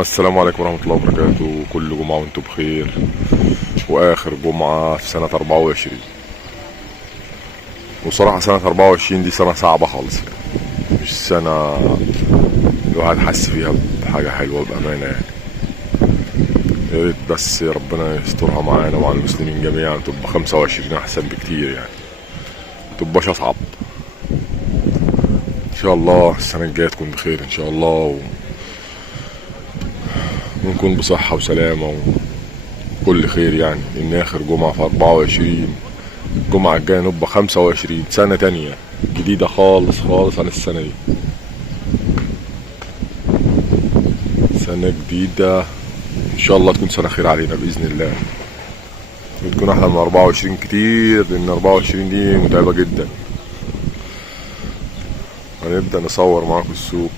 السلام عليكم ورحمة الله وبركاته. كل جمعة وانتم بخير، وآخر جمعة في سنة 24. وصراحة سنة 24 دي سنة صعبة خالص، يعني مش سنة الواحد حس فيها بحاجة حلوة بأمانة. يعني يا ريت بس ربنا يسترها معانا ومع المسلمين جميعا، تبقى 25 أحسن بكتير، يعني متبقاش أصعب. إن شاء الله السنة الجاية تكون بخير إن شاء الله، ونكون بصحة وسلامة وكل خير. يعني إن آخر جمعة في 24، الجمعة الجاية نبقى 25 سنة تانية جديدة خالص خالص عن السنة دي. سنة جديدة إن شاء الله تكون سنة خير علينا بإذن الله، وتكون أحلى من 24 كتير، لأن 24 دي متعبة جدا. هنبدأ نصور معاكم السوق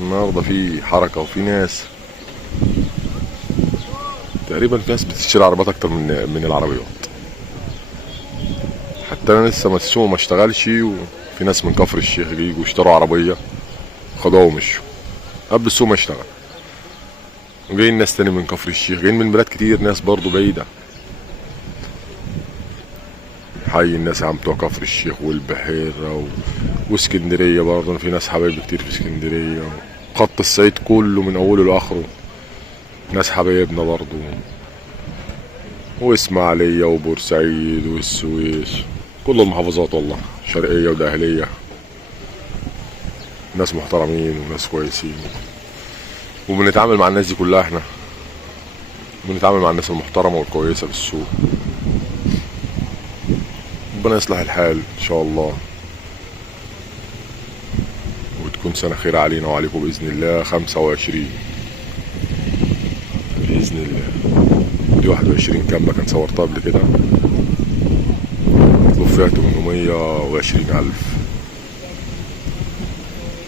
النهاردة، في حركة وفي ناس، تقريبا في ناس بتشتري عربيات أكتر من العربيات. حتى أنا لسه السوق ما اشتغلش، وفي ناس من كفر الشيخ يجوا يشتروا عربية خدوها ومشوا قبل السوق ما اشتغل. وجايين ناس تاني من كفر الشيخ، جايين من بلاد كتير، ناس برضو بعيدة. حي الناس عم بتوع كفر الشيخ والبحيرة واسكندرية برضه، في ناس حبايب كتير في اسكندرية، خط الصعيد كله من أوله لآخره ناس حبايبنا برضه، وإسماعيلية وبورسعيد والسويس، كل المحافظات والله، شرقية وداهلية، ناس محترمين وناس كويسين. وبنتعامل مع الناس دي كلها، احنا بنتعامل مع الناس المحترمة والكويسة في السوق. ربنا يصلح الحال ان شاء الله، وتكون سنة خير علينا وعليكم بإذن الله. 25 بإذن الله. دي 21 كاملة كان صورتها قبل كده، مطلوب فيها 820,000.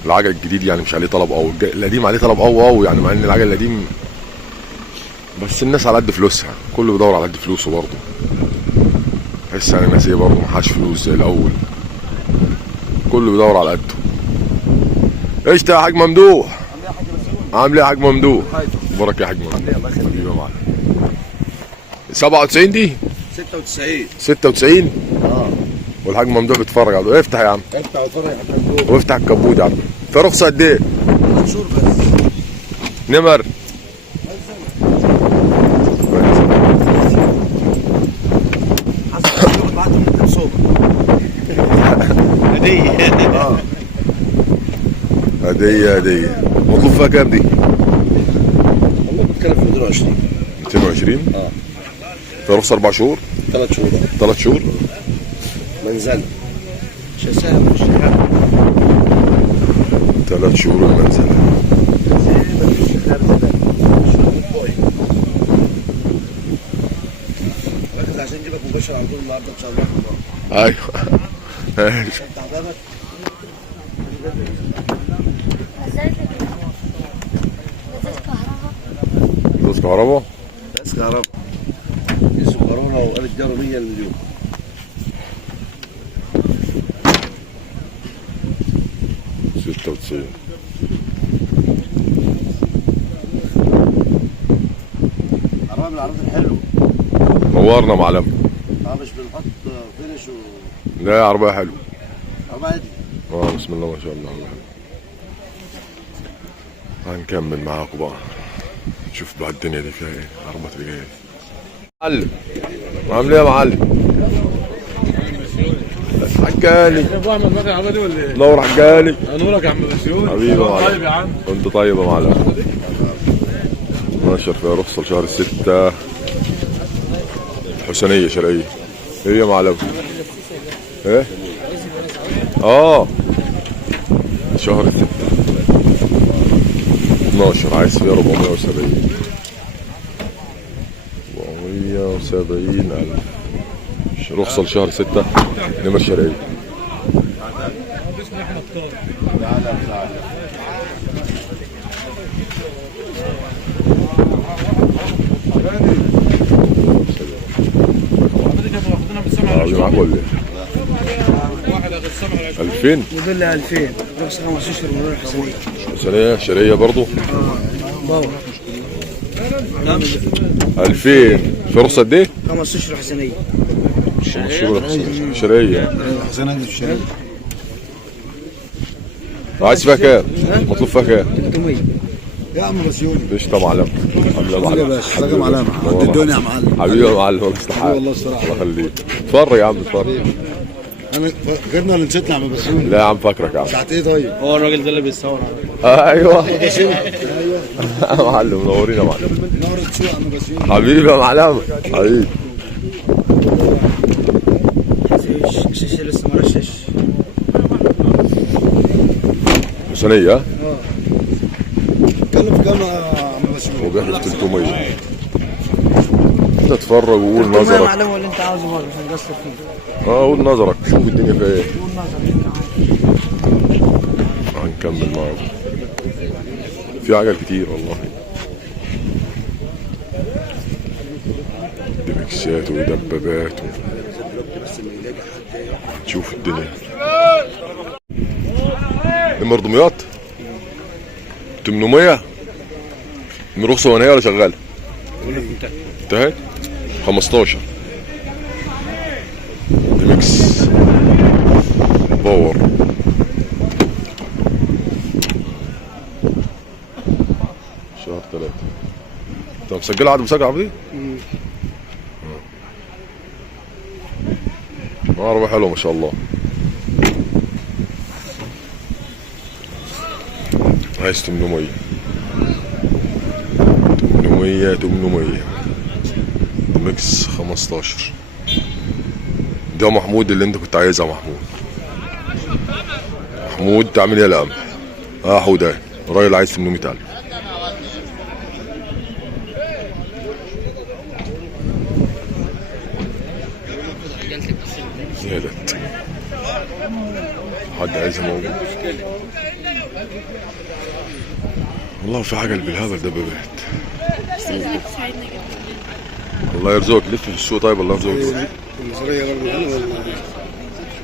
العجل الجديد يعني مش عليه طلب أوي، القديم عليه طلب أوي يعني، مع إن العجل القديم بس الناس على قد فلوسها، كله بيدور على قد فلوسه برضه. تحس يعني الناس ايه برضه محاش فلوس زي الأول، كله بيدور على قده. ايش يا حاج ممدوح؟ عامل ايه يا حاج ممدوح؟ مبارك يا حاج ممدوح. حبيبي يا معلم. 97 دي؟ 96. 96؟ والحاج ممدوح بيتفرج على افتح يا عم. افتح واتفرج يا حاج ممدوح. وافتح الكبوت يا عم. في رخصة قد ايه؟ 3 شهور بس. نمر حسب بعد من صوبه. هديه. هدية. مطلوب فيها كام دي؟ والله بتكلم في 220. 220؟ في رخصة 4 شهور؟ 3 شهور. 3 شهور؟ منزل. شاسيه مش حاجه. 3 شهور المنزل. ركز عشان نجيبك مباشر على طول النهارده ان شاء الله. ايوه ماشي. افتح بابك. فلوس كهرباء؟ بس كهرباء. يوسف كورونا وقال الجاره 100 مليون. ستة وتسعين. عربيه من العربيات الحلوه. نورنا معلم. مش بنحط فينش لا عربية حلوة. عربيه عادي. بسم الله ما شاء الله. هنكمل معاكم بقى، نشوف بقى الدنيا دي فيها ايه، العربيات اللي جايه دي. معلم عامل ايه يا معلم؟ حجاني ابو احمد فاتح العربيه دي ولا ايه؟ نور حجاني. نورك يا عم بسيون. حبيبي يا معلم. طيب يا عم. انت طيب يا معلم. 12 فيها رخصة لشهر 6، الحسينية شرقية. ايه يا معلم؟ ايه؟ شهر 6 12 عايز فيها 470. 470,000 رخصة لشهر 6، نمر شرقية. عاوزين معاك ولا ايه؟ 2000 موديل 2000 رخص 15 مليون حسنية. حسنية شرقية برضو. باور. 2000 في رخصه قد ايه؟ 15 حسنيه. شرعيه. حسنيه دي الشرعيه. عايز فيها كام؟ مطلوب فيها كام؟ 300. يا عم بسيوني ليش طبعا معلم؟ حبيبي يا معلم. حاجه معلمه عند الدنيا يا معلم. حبيبي يا معلم والله استحاله. والله الصراحه. الله يخليك. اتفرج يا عم اتفرج. انا غيرنا اللي نسيتنا يا عم بسيوني. لا يا عم فاكرك يا عم. ساعه ايه طيب؟ هو الراجل ده اللي بيتصور ايوه ايوه يا معلم منورين يا معلم. نور السوق يا عم بسيوني. حبيبي يا معلم حبيبي. الشاشه لسه ما رشش. حسنيه ها؟ اتكلم في كام يا عم بسيوني؟ وبيحلف 300. انت اتفرج وقول ما نظرك. معلم اللي انت عاوزه برضه عشان نقصر فيه. قول نظرك شوف الدنيا فيها ايه. قول نظرك. هنكمل معاكم. في عجل كتير والله. دمكسات ودبابات تشوف الدنيا. نمر دمياط 800 من رخصة وهي ولا شغالة؟ انتهت 15 دمكس باور. شهر 3. انت مسجلها عاد مسجل عبدي؟ عربية حلوة ما شاء الله. عايز 800 ميكس 15. ده محمود اللي انت كنت عايزها محمود. محمود تعمل ايه يا القمح؟ اه حودان الراجل عايز 800,000. زادت. حد عايزها موجود. والله في عجل بالهبل ده ببات. الله يرزقك لف في السوق. طيب الله يرزقك.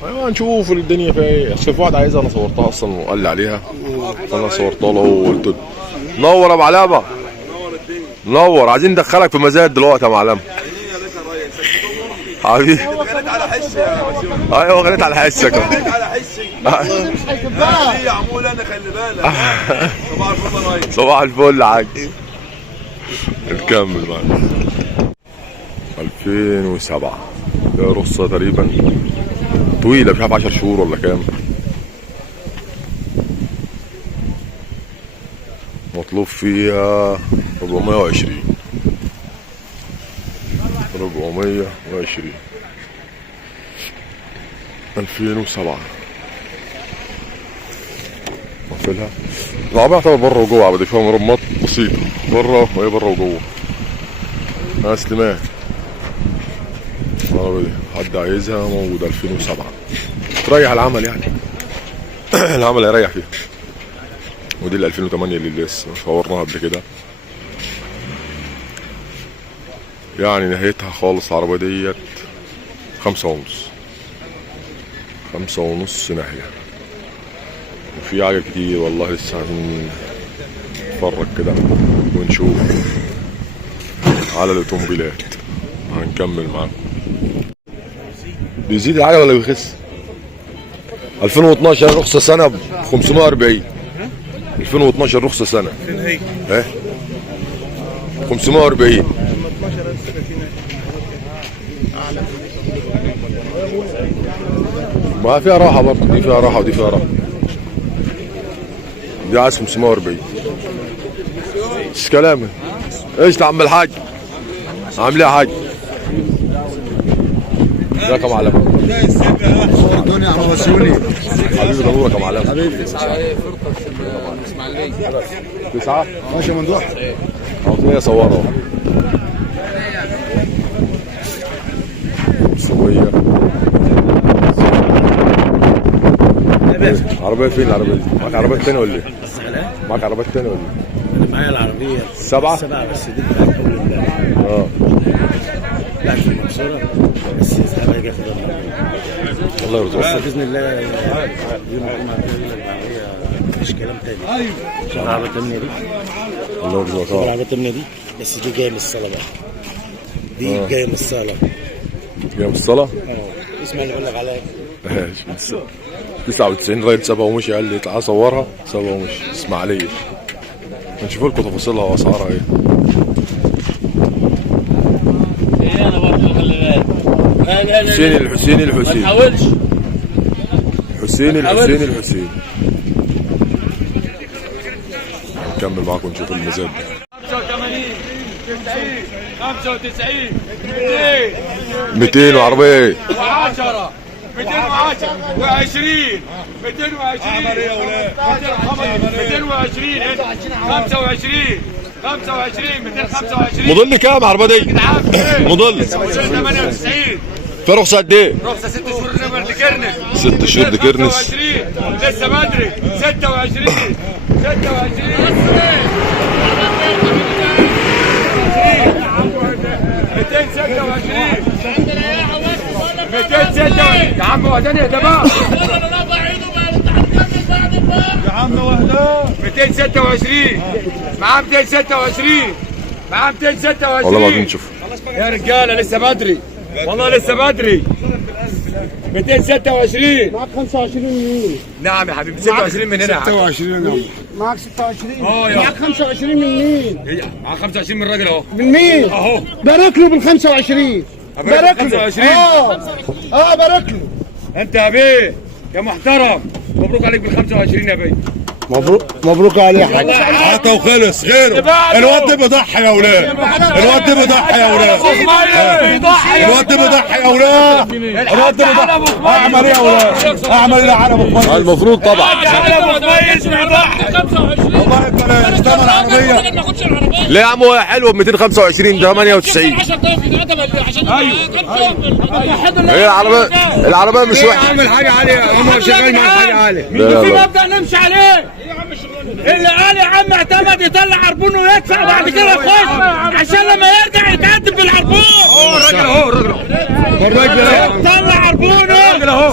ايوه نشوف الدنيا فيها ايه. اصل في واحد عايزها انا صورتها اصلا وقال لي عليها فانا صورتها له وقلت له نور يا معلمه. نور عايزين ندخلك في مزاد دلوقتي يا معلمه. حبيبي غنيت على حسي يا مسيون. ايوه غنيت على حسك. غنيت على حسي. مش هيكبرها. دي عمول انا خلي بالك. صباح الفل يا ريس. صباح الفل يا حاج. نكمل بقى. 2007 ده رخصة تقريبا طويلة مش عارف 10 شهور ولا كام. مطلوب فيها 420. 2007 قفلها. العربية تعتبر بره وجوه عبدي فيها مرمات بسيطة بره وهي بره وجوه. أنا سليمان العربية دي حد عايزها موجودة 2007 تريح العمل يعني. العمل هيريح فيها. ودي ال 2008 اللي لسه صورناها قبل كده يعني نهايتها خالص. العربية ديت 5.5 ناحية. وفي عجل كتير والله لسه عايزين نتفرج كده ونشوف على الاوتوموبيلات. هنكمل معاكم. بيزيد العجل ولا بيخس؟ 2012 رخصة سنة ب 540. 2012 رخصة سنة. فين هي؟ ايه 540. ما فيها راحة برضه. دي فيها راحة ودي فيها راحة. دي عايز 540. مش كلامي. ايش يا عم الحاج؟ عامل ايه يا حاج؟ ازيك يا معلم؟ الدنيا يا عم بسيوني. حبيبي ده نورك يا معلم. حبيبي 9 ماشي ممدوح. عاوزين اصورها. 500. عربية فين العربية دي؟ معاك عربيات تانية ولا ايه؟ معاك عربيات تانية ولا ايه؟ انا معايا العربيه 7 بس دي بتاعت اول امبارح. لا في المبصره بس انا باجي اخد الله بس يرزقك. باذن الله يوم الجمعه باذن الله العربيه مفيش كلام تاني. عشان العربيه التانيه دي اللورجوات شوف العربيات التمنية دي، بس دي جايه من الصاله بقى. دي جايه من الصاله. جايه من الصلاه. اسمع اللي بقول لك عليها. 99 رايد سابها ومشي، قال لي تعالى صورها، سابها ومشي. اسماعيليه. هنشوف لكم تفاصيلها واسعارها ايه. انا برضه خلي بالك. الحسيني ما تحاولش. الحسيني نكمل معاكم نشوف المزاد. 85 90 95 200 وعربيه 210 210 و20 220 25 225 مضل كام العربيه دي؟ مضل 98 في رخصه قد ايه؟ رخصه 6 شهور نمر لكرنس 6 شهور دي كرنس. 26 لسه بدري 26 226 يا عم وهداني يا جماعه يا عم وهلا 226 معاه 226 معاه 226 والله العظيم نشوف. يا رجاله لسه بدري والله لسه بدري 226 معاك 25 مليون. نعم يا حبيبي 26 من هنا يا حبيبي. معاك 26. اه يا معاك 25 من مين؟ معاه 25 من الراجل اهو من مين؟ اهو بارك له بال 25. بارك له. 25 بارك له. انت يا بيه يا محترم مبروك عليك بال 25 يا بيه مبروك عليه يا حاج. حتى وخلص غيره. الواد ده بيضحي يا اولاد. الواد ده بيضحي يا اولاد. الواد ده بيضحي يا اولاد. الواد ده بيضحي. اعمل ايه يا اولاد؟ اعمل ايه على ابو كويس؟ المفروض طبعا. والله ببلاش ثمن عربيه. ليه يا عم هو حلو ب 225 ده 98. هي العربيه مش وحشه. اعمل حاجه عاليه عمر شغال معاك حاجه عاليه في مبدا نمشي عليه اللي قال يا عم اعتمد يطلع عربونه ويدفع بعد كده يخش عشان لما يرجع يتقدم بالعربون. الراجل اهو الراجل اهو طلع عربونه الراجل اهو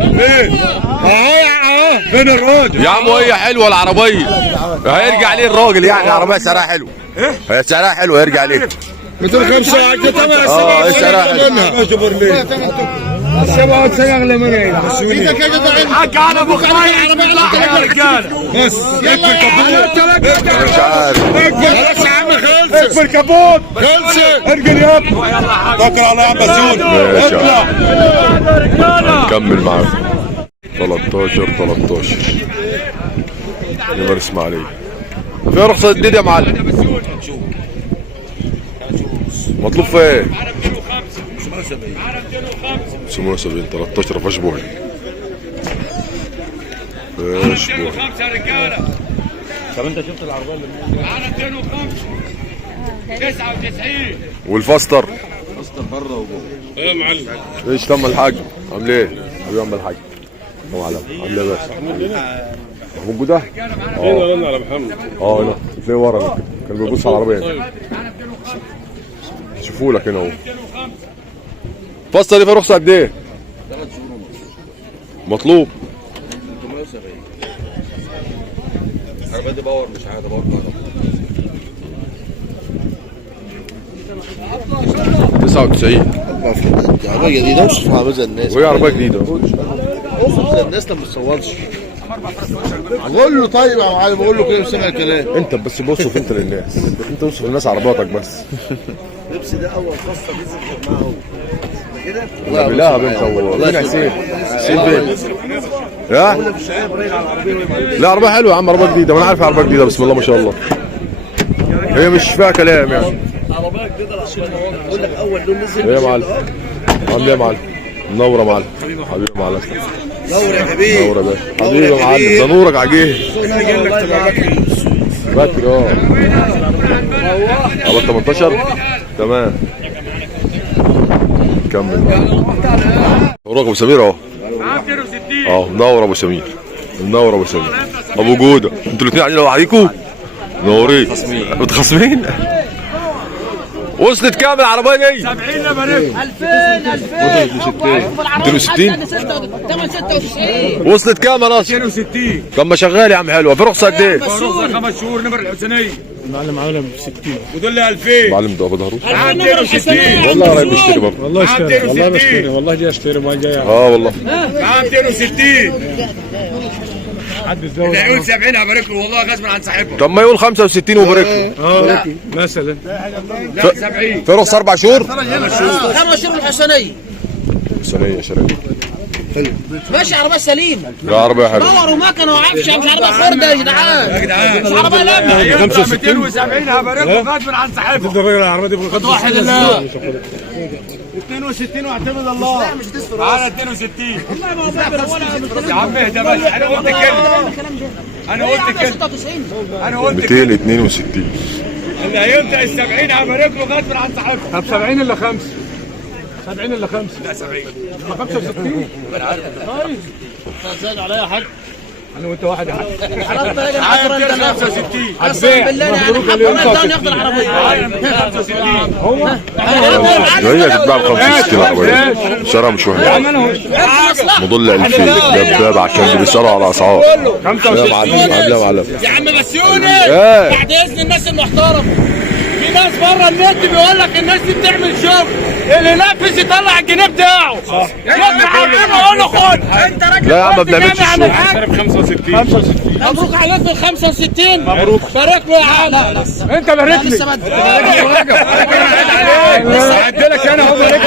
فين؟ اهو فين الراجل؟ يا عم هي حلوه العربيه، هيرجع ليه الراجل يعني؟ العربيه سعرها حلو. هي سعرها حلو هيرجع ليه؟ 225 اه سعرها حلو. 97 اغلى منها. حق على ابو خالد يا رجاله بس يكفي الكابوت. مش عارف. خلاص يا عم خلص يكفي الكابوت. خلصت. ارجل يا ابني. توكل على يا عم بسيون. ماشي يا اطلع. رجاله نكمل معاكم. 13 نمر اسماعيليه. في رخصه جديده يا معلم. مطلوب في ايه؟ 770 13 فاش بوي. فاش بوي. 205 يا رجاله. طب انت شفت العربيه اللي معانا 205 99 والفاستر اصلا بره وجوه. ايه يا معلم ايش تم الحاج؟ عامل ايه؟ حبيبي عم الحاج. هو علم عامل ايه بس؟ موجود ده؟ قلنا على محمد هنا تلاقيه ورا كان بيبص على العربيه. شوفوا لك هنا اهو. فاستر دي في رخصه قد ايه؟ 3 شهور ونص. مطلوب 370. العربيه دي باور مش عادي باور كهرباء. 99 عربية جديدة وصفها بزي الناس. وهي عربيه جديده. اوصف زي الناس لما بتصورش. بقول له طيب يا معلم، بقول له كده بسمع الكلام. انت بس بوصف انت للناس، انت وصف للناس عربياتك بس. لبس ده اول قصه نزل معاه هو كده. لا بالله يا بنت هو فين حسين؟ حسين فين؟ يا في الشباب رايق على العربيه. لا عربيه حلوه يا عم، عربيه جديده، وانا عارف عربيه جديده بسم الله ما شاء الله. هي مش فيها كلام يعني. عربيه جديده بقول لك اول لون نزل. ايه يا معلم؟ عامل ايه يا معلم؟ منوره يا معلم. حبيبي يا معلم. نور يا حبيبي. منوره يا باشا. حبيبي يا معلم، ده نورك عجيب. بكري اول 18 تمام. كمل وراك ابو سمير اهو. معاه 260 منور ابو سمير، منور ابو سمير. ابو جوده انتوا الاثنين قاعدين لوحديكم؟ منورين. متخاصمين؟ وصلت كام العربيه دي؟ 70 يا بنات. 260 96 وصلت كام يا ناصر؟ 260 طب ما شغال يا عم حلوه في رخصه قد ايه؟ رخصه 5 شهور نمر الحسينيه. المعلم عاملها ب 60 ودول لي 2000. معلم ده ابو دهروس 260 والله قريب بيشتري برضه. والله اشتري والله 260. بشتري والله جاي اشتري ما جاي والله 260 حد الزود يقول 70 هبارك له والله غصب عن صاحبه. طب ما يقول 65 وبارك له. مثلا لا 70 في رخصه 4 شهور؟ 5 شهور الحسنيه سنيه شرعيه ماشي عربيه سليم لا عربيه حلوه باور ومكنه وعفشه مش عربيه خرده يا جدعان مش عربيه لما يطلع 270 هبارك له غصب عن صاحبه. الراجل العربيه دي ب واحد الله 62 واعتمد الله على 62 يا عم اهدى بس انا قلت كلمه انا قلت كلمه انا قلت 262 اللي هيبدا ال 70 هبارك له غصب عن صاحبه. طب 70 الا 5 70 الا 5 لا 70 65 زاد عليا يا حاج انا وانت واحد يا حاج حضرتك يا جدعان عايز 65 قسما بالله يعني حق الثاني ياخد العربيه هو هي تتباع ب 65 عربيه شرع مش وحش مضل 2000 دباب عشان اللي بيسألوا على اسعار يا معلم يا معلم يا عم بسيوني ايه بعد اذن الناس المحترمه في ناس بره النت بيقول لك الناس دي بتعمل شغل اللي ينفذ يطلع الجنيه بتاعه يطلع عربيه ويقول له خد انت راجل لا يا عم ما بنعملش عن الشغل الحاج. 65 مبروك عليك بال 65 مبروك بارك له يا عم انت بارك لي لسه بدري هعدلك انا اهو بارك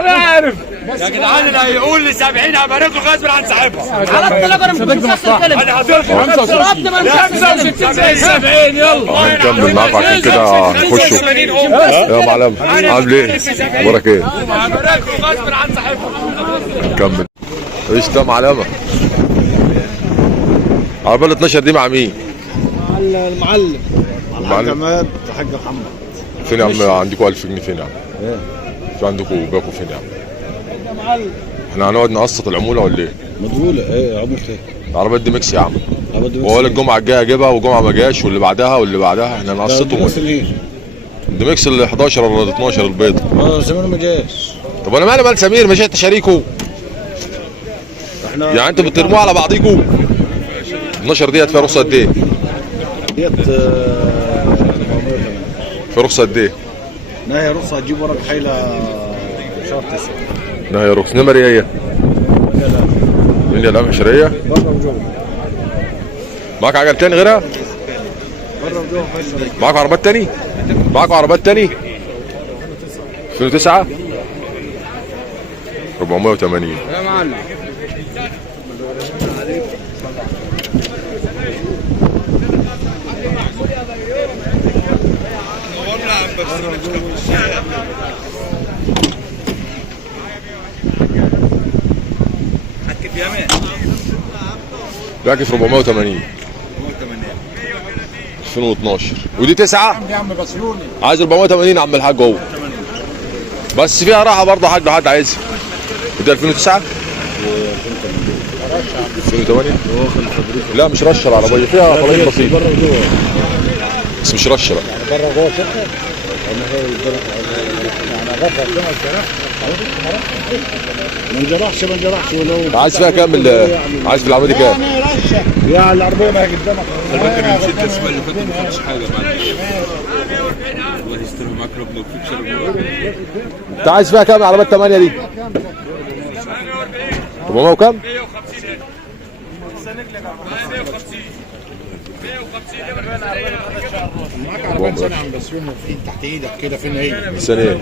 انا عارف يا جدعان اللي هيقول لي 70 هبارك له غصب عن صاحبها. على الطلاق انا مش بنكسر كلمه انا هديلك ربط ما نكسر 70 يلا هنكمل معاكم عشان كده خشوا يا معلم عامل ايه؟ اخبارك ايه؟ هبارك له غصب عن صاحبها. كمل ايش ده معلمه عربيه ال 12 دي مع مين؟ المعلم المعلم جماد حاج محمد فين يا عم عندكم 1000 جنيه فين يا عم؟ في عندكم باكو فين يا عم؟ احنا هنقعد نقسط العموله ولا ايه؟ مدغوله ايه عملت ايه العربيات دي ميكس يا عم وهو الجمعه الجايه اجيبها والجمعه ما جاش واللي بعدها واللي بعدها احنا نقسطهم دي ميكس ال 11 ولا ال 12 البيض زمان ما جاش طب انا مالي مال سمير مش انت شريكه احنا يعني انتوا بترموها على بعضيكوا 12 ديت فيها رخصه قد ايه؟ ديت في رخصه قد ايه؟ نهي رخصه هتجيب ورق حيله شهر 9 ده هي رخصه نمر ايه هي؟ من الأمن الشرعيه؟ بره وجوه معاك عجل تاني غيرها؟ بره وجوه معاك عربات تاني؟ معاك عربات تاني؟ 2009 480 يا معلم باقي في 480 2012 ودي 9 يا عم بسيوني عايز 480 يا عم الحاج هو بس فيها راحه برضه حاج لو حد عايزها ودي 2009 2008 لا مش رشه العربيه فيها طريق بسيط بره وجوه بس مش رشه لا بره وجوه شقه يعني غفر كما الشرح ما انجرحش ولو عايز فيها كام عايز في العربيه دي كام؟ يا العربيه ما هي قدامك الراجل اللي مشيت الاسبوع اللي فات ما خدش حاجه معلش الله يستر معاك ربنا ويكفيك شر انت عايز فيها كام العربيه 8 دي؟ 400 وكام؟ معاك عربيه سنه عم بسيوني فين تحت ايدك كده فين هي؟ سنه ايه؟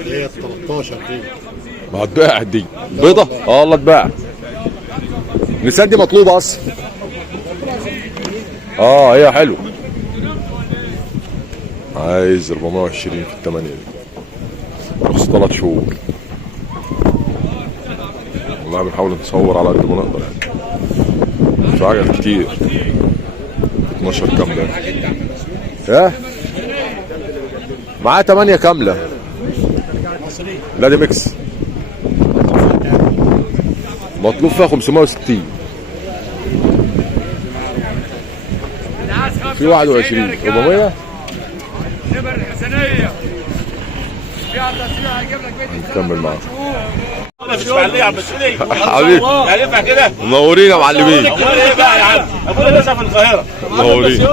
اللي هي 13 كده ما هتباعت دي بيضه؟ اه والله اتباعت نيسان دي مطلوبه اصلا هي حلو عايز 420 في الثمانية دي رخص 3 شهور والله بنحاول نتصور على قد ما نقدر يعني في عجل كتير 12 كاملة ايه معاه 8 كاملة لا دي ميكس مطلوب فيها 560 في 21 400 نبر الحسنيه فيها تصريح هيجيب لك بيت نكمل معاك اسماعيليه عم بسلي حبيبي يعني ينفع كده؟ منورين يا معلمين امال ايه بقى يا عم؟ ابونا لسه في القاهره منورين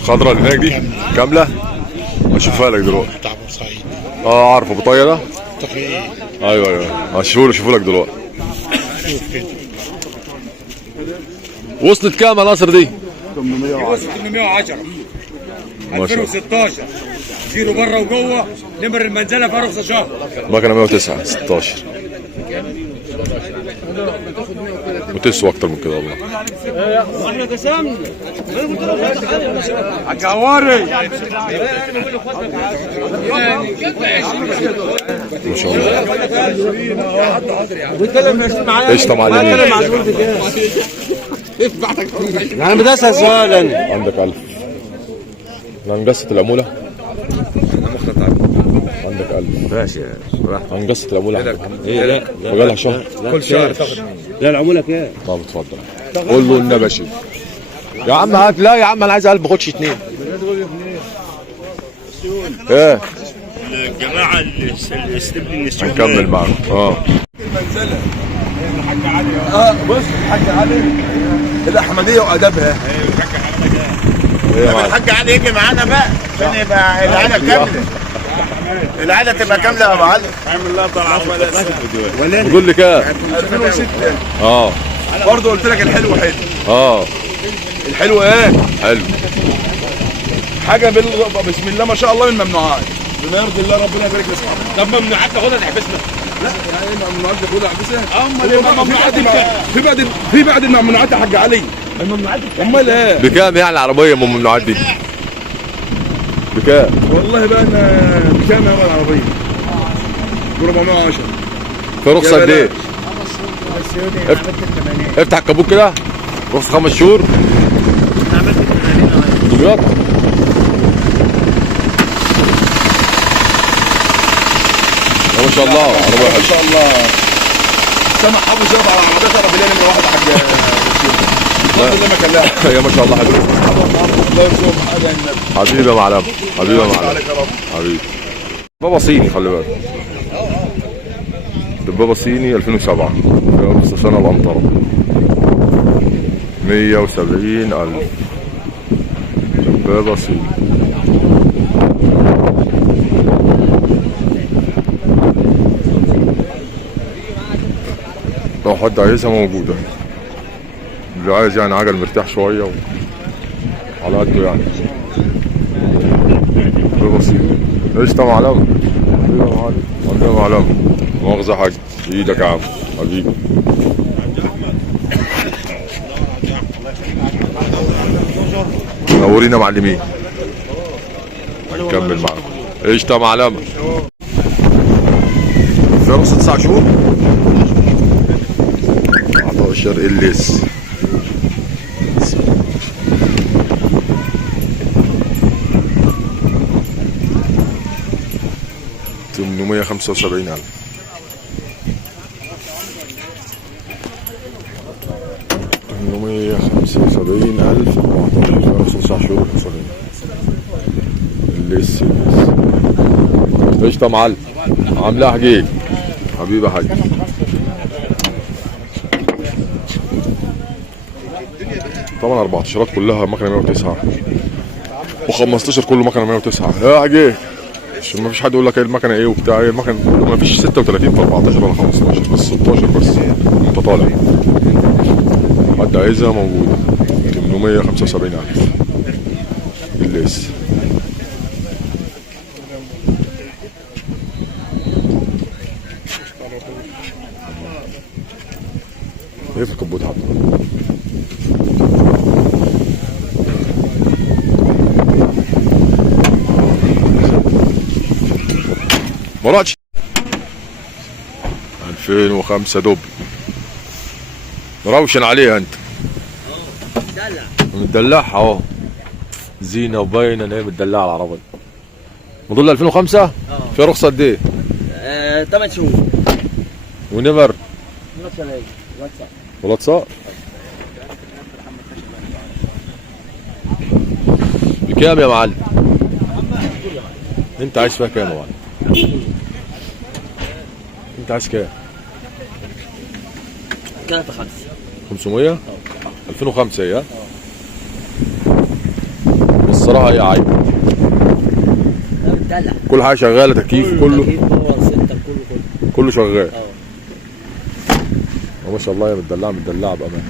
الخضرا اللي هناك دي كامله اشوفها لك دلوقتي. عارف ابو طايه ده؟ ايوه هشوفه لك دلوقتي. وصلت كام يا ناصر دي؟ 810 2016 زيرو بره وجوه نمر المنزله في رخصه شهر مكنه 109 16 وتسوى اكتر من كده والله. احنا دسام عجواري ما شاء الله. قشطه معلمين. انا بدأت سؤال انا. عندك 1000 هنقسط العموله. عندك 1000 ماشي هنقسط العموله. ايه لا بقالها شهر كل شهر لا العمولة كام؟ طب اتفضل قول له النبشي يا عم هات. لا يا عم انا عايز 1000 ما اخدش 2. ايه الجماعة اللي استبني النسيون هنكمل معاك. المنزله بص الحاج علي الاحمديه وادبها. الحاج علي يجي معانا بقى عشان يبقى العاده كامله. العاده تبقى كامله يا ابو علي. عامل لها طلع بقول لي كام؟ 2006 اه برضه قلت لك الحلو حلو. الحلو ايه؟ حلو حاجه بسم الله ما شاء الله من ممنوعات. بما يرضي الله ربنا يبارك لاصحابنا. طب ممنوعات تاخدها تحبسنا لا يعني ايه ممنوعات تاخدها احبسها؟ امال ايه ممنوعات في بعد الممنوعات يا حاج علي. الممنوعات امال ايه؟ بكام يعني العربيه ام الممنوعات دي؟ بكام؟ والله بقى انا بكام يا العربيه؟ ب 410. في رخصه قد ايه؟ افتح الكابوت كده. رخصه 5 شهور. دمياط. ما شاء الله عربيه ما شاء الله. سامع ابو زيد على عربيه طرف الليل من واحد حاج الحمد لله ما كان لها. يا ما شاء الله حبيبي. الله يرزقهم حاجه النبي. حبيبي يا معلم. حبيبي يا معلم. حبيبي. بابا صيني خلي بالك. دبابة صيني 2007 في سنة الأمطار 170,000 دبابة صيني. لو حد عايزها موجودة. اللي عايز يعني عجل مرتاح شوية على قده يعني. دبابة صيني. قشطة معلم. عندنا معلم. مؤاخذة يا حاج. ايدك يا عم حبيبي. منورينا معلمين. نكمل معاكم. قشطة معلمة. في رخصة 9 شهور 14 الليس. تمنمية 75,000. 875,000 14 في 9 شهور حصلين. الليس قشطة يا معلم. عاملها حقيقي حبيبي يا حاج. طبعا 14 كلها مكنه 109 و15 كله مكنه 109 يا حاجي. عشان ما فيش حد يقول لك ايه المكنه ايه وبتاع ايه. المكنه كله ما فيش 36 في 14 ولا 15 بس 16 بس انت طالع. حد عايزها موجوده 875,000 الليس. ايه في الكبوت حاطه مراتش 2005 دبل. مروشن عليها انت. مدلعها اهو. زينه وباينه ان هي مدلعه على العربيه. موديل 2005 في رخصه قد ايه؟ 8 شهور. ونمر ولاد صقر بكام يا معلم؟ انت عايز فيها كام يا معلم؟ انت عايز كام؟ 500 2005 هي. الصراحه هي عيب، كل حاجه شغاله، تكييف كله كله شغال. ما شاء الله يا متدلعه بامانه.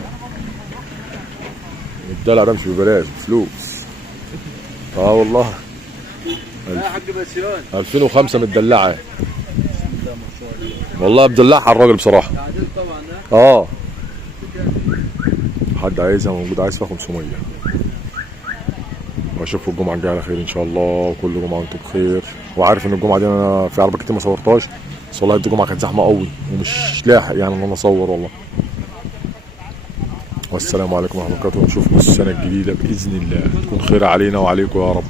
الدلع ده مش ببلاش، بفلوس. والله يا حاج بسيون 2005 متدلعه والله، مدلعها على الراجل بصراحه. حد عايزها موجود، عايز فيها 500. واشوفكم الجمعه الجايه على خير ان شاء الله، كل جمعه وانتم بخير. وعارف ان الجمعه دي انا في عربيه كتير ما صورتهاش، بس والله دي الجمعه كانت زحمه قوي ومش لاحق يعني ان انا اصور والله. والسلام عليكم ورحمه الله وبركاته، ونشوفكم السنه الجديده باذن الله، تكون خير علينا وعليكم يا رب.